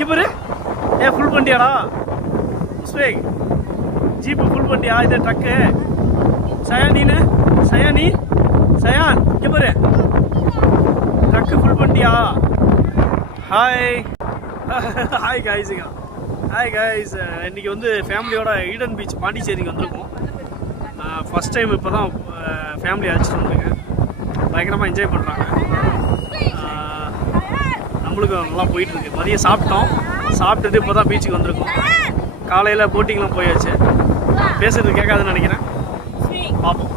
இங்கே பாரு. ஃபுல் பண்ணியாடா உஸ்வேக்? ஜீப்பு ஃபுல் பண்ணியா? இது ட்ரக்கு சயான். நீனு சயான், சயான் இங்கே பாரு. ட்ரக்கு ஃபுல் பண்ணியா? ஹாய் ஹாய் காய்ஸுங்க. Hi guys. இன்றைக்கி வந்து ஃபேமிலியோட ஈடன் பீச் பாண்டிச்சேரிக்கு வந்திருக்கோம். ஃபஸ்ட் டைம் இப்போ தான் ஃபேமிலி அழைச்சிட்டு வந்துருக்கேன். பயங்கரமாக என்ஜாய் பண்ணுறாங்க. நம்மளுக்கு நல்லா போயிட்டுருக்கு. மதியம் சாப்பிட்டுட்டு இப்போ தான் பீச்சுக்கு வந்திருக்கோம். காலையில் போட்டிங்லாம் போயாச்சு. பேசுறது கேட்காதுன்னு நினைக்கிறேன். பார்ப்போம்.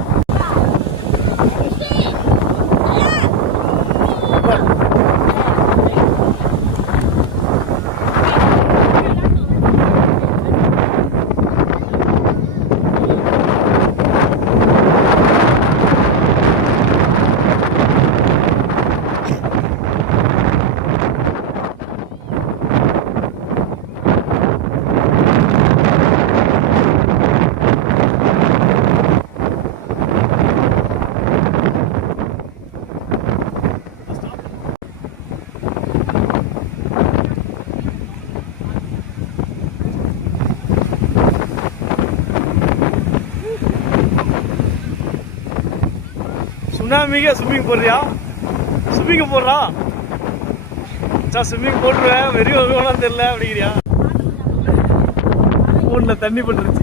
சுனாமிங்க ஸ்விம்மிங் போடுறியா? ஸ்விம்மிங் போடுறா சார். ஸ்விம்மிங் போட்டுருவேன். வெறி வருவானு தெரியல அப்படிங்கிறியா? ஃபோனில் தண்ணி பட்டுருச்சு.